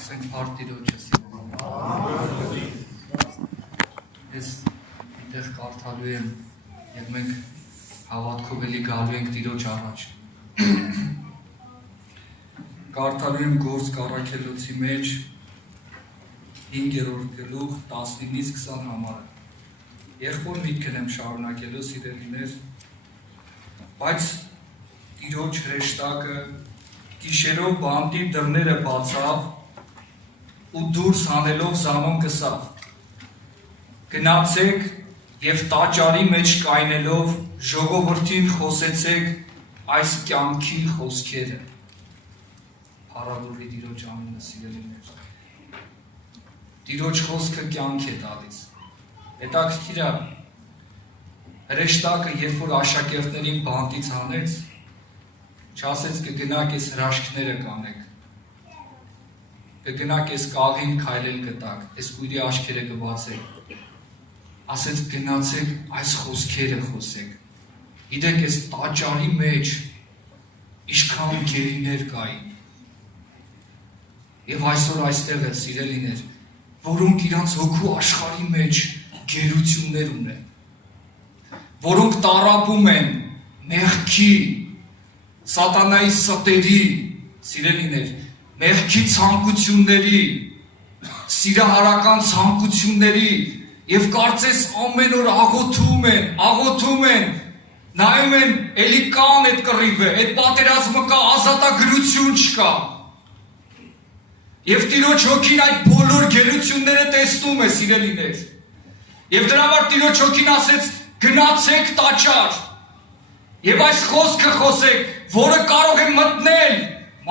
ասենք արտիրոջս ես այդտեղ կարդալու եմ եւ մենք հավատքով էլի գալու ենք Տիրոջ առաջ կարդալու եմ Գործ Առաքելոցի մեջ 5-րդ գլուխ 19-ից 20 համարը եղբոր միտքն եմ շարունակելու սիրելիներ բայց Տիրոջ հրեշտակը գիշերով բանտի դռները բացավ ու դուրս հանելով զամոն կսավ գնացեք եւ տաճարի մեջ կայնելով ժողովրդին խոսեցեք այս կյանքի խոսքերը Փառավորի Տիրոջ անունը սիրելիներ Տիրոջ խոսքը կյանք է տալիս հետաքրքիր է հրեշտակը երբ որ աշակերտներին բանտից հանեց չասեց կգնաք ես հրաշքները կանեք կգնաք ես կաղին քայլել կտակ ես կույրի աչքերը կբացեք ասեց գնացեք այս խոսքերը խոսեք գիտեք ես տաճարի մեջ ինչքան գերիներ կային եւ այսօր այստեղ է սիրելիներ որոնք իրանց հոգու աշխարհի մեջ գերություններ ունեն որոնք տարապում են մեղքի սատանայի ստերի սիրելիներ մեղքի ցանկությունների սիրահարական ցանկությունների եւ կարծես ամեն օր աղոթում են նայում են էլի կան այդ կռիվը այդ պատերազմը կա ազատագրություն չկա եւ Տիրոջ հոգին այդ բոլոր գերությունները տեսնում է սիրելիներ եւ դրա համար Տիրոջ հոգին ասեց գնացեք տաճար եւ այս խոսքը խոսեք որը կարող է մտնել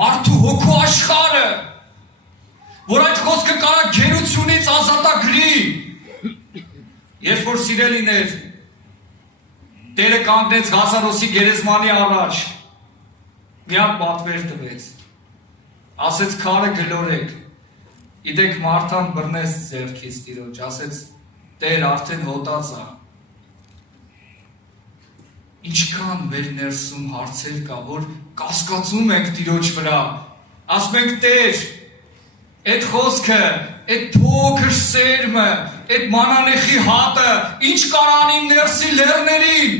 մարդու հոգու աշխարհը որ այդ խոսքը կարող գերությունից ազատագրի երբ որ սիրելիներ Տերը կանգնեց Ղազարոսի գերեզմանի առաջ մի հատ պատվեր տվեց ասեց քարը գլորեք գիտեք Մարթան բռնեց ձեռքից Տիրոջ ասեց Տեր արդեն հոտած է ինչքան մեր ներսում հարցեր կա որ կասկածում ենք Տիրոջ վրա ասում ենք Տեր այդ խոսքը այդ փոքր սերմը այդ մանանեխի հատը ինչ կարան իմ ներսի լեռներին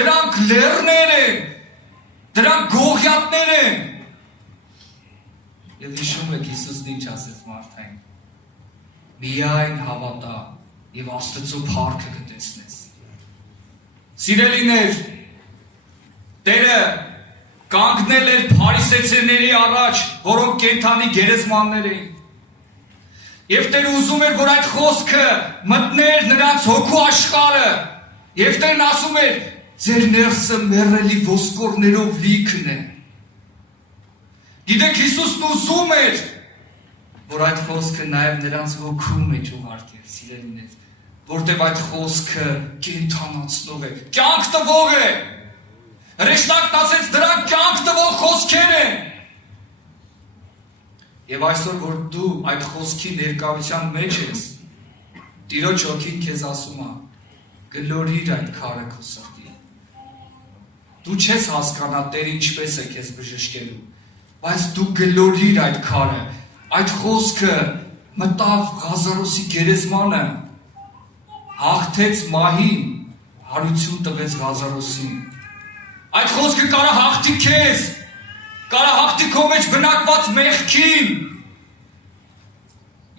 դրանք լեռներ են դրանք գողյատներ են եւ հիշում եք Հիսուսն ինչ ասեց Մարթային միայն հավատա եւ Աստծո փառքը կտեսնես Սիրելիներ Տերը կանգնել էր փարիսեցիների առաջ որոնք կենդանի գերեզմաններ էին Եվ Տերը ուզում էր, որ այդ խոսքը մտներ նրանց հոգու աշխարհը Եվ Տերն ասում էր ձեր ներսը մեռելի ոսկորներով լիքն է Գիտեք Հիսուսն ուզում էր որ այդ խոսքը նաև նրանց հոգու մեջ ուղարկեր սիրելիներ որտեղ այդ խոսքը կենդանացնող է կյանք տվող է հրեշտակն ասեց դրանք կյանք տվող խոսքեր են Եվ այսօր որ դու այդ խոսքի ներկայության մեջ ես Տիրոջ հոգին քեզ ասում է գլորիր այդ քարը քո սրտի Դու չես հասկանա Տերը ինչպես է քեզ բժշկելու բայց դու գլորիր այդ քարը այդ խոսքը մտավ Ղազարոսի գերեզմանը հաղթեց մահին հարություն տվեց Ղազարոսին Այդ խոսքը կարա հաղթի քեզ Կարա հաղթի քո մեջ բնակված մեղքին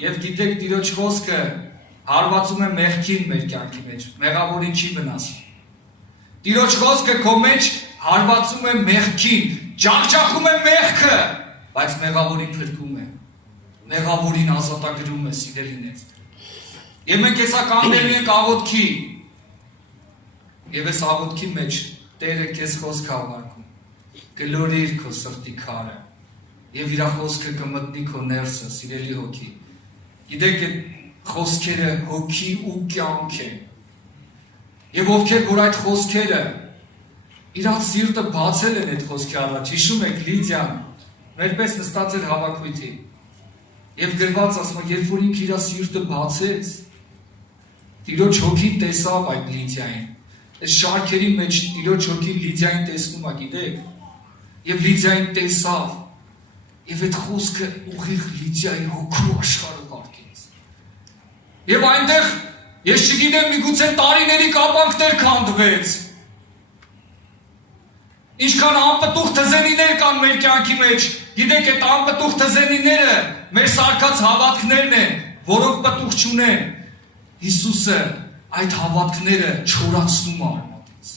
Եվ գիտեք Տիրոջ խոսքը հարվածում է մեղքին մեր կյանքի մեջ մեղավորին չի վնասում Տիրոջ խոսքը քո մեջ հարվածում է մեղքին ջախջախում է մեղքը բայց մեղավորին փրկում է մեղավորին ազատագրում է սիրելիներ Եվ մենք հեսա կանգնելու ենք աղոթքի Եվ այս աղոթքի մեջ Տերը քեզ խոսք հավարկում Գլորիր քո սրտի քարը Եվ իր խոսքը կմտնի քո ներսը սիրելի հոգի Գիտեք այդ խոսքերը հոգի ու կյանք են Եվ ովքեր որ այդ խոսքերը իրանց սիրտը բացել են այդ խոսքի առաջ հիշում եք Լիդիան մերպես նստած էր հավաքույթի Եվ գրված ասում երբ որ ինքը իր սիրտը բացեց Տիրոջ հոգին տեսավ այդ Լիդիային Այս շարքերի մեջ Տիրոջ հոգին Լիդիային տեսնում է գիտեք Եվ Լիդիային տեսավ Եվ այդ խոսքը ուղիղ Լիդիայի հոգու աշխարհը կարգեց։ Եվ այնտեղ ես չգիտեմ միգուցե տարիների կապանքներ քանդվեց։ Ինչքան անպտուղ թզենիներ կան մեր կյանքի մեջ, գիտեք այդ անպտուղ թզենիները մեր սարքած հավատքներն են, որոնք պտուղ չունեն։ Հիսուսը այդ հավատքները չորացնում է արմատից։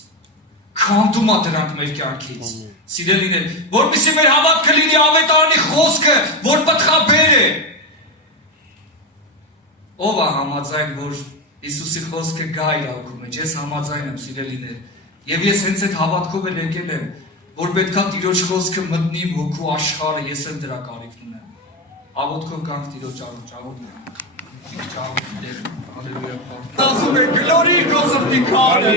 Քանդում է դրանք մեր կյանքից։ Սիրելիներ, որպեսզի մեր հավատքը լինի ավետարանի խոսքը, որ պտղաբեր է։ Ով է համաձայն, որ Հիսուսի խոսքը գա իր հոգու մեջ, ես համաձայն եմ, սիրելիներ։ Եվ ես հենց այդ հավատքով էլ եկել եմ, որ պետքա Տիրոջ խոսքը մտնի իմ հոգու աշխարհը, ես էլ դրա կարիքն ունեմ։ Աղոթքով կանք Տիրոջ առաջ, աղոթք։ Հալելույա։ Ասում է գլորի քո սրտի քարը։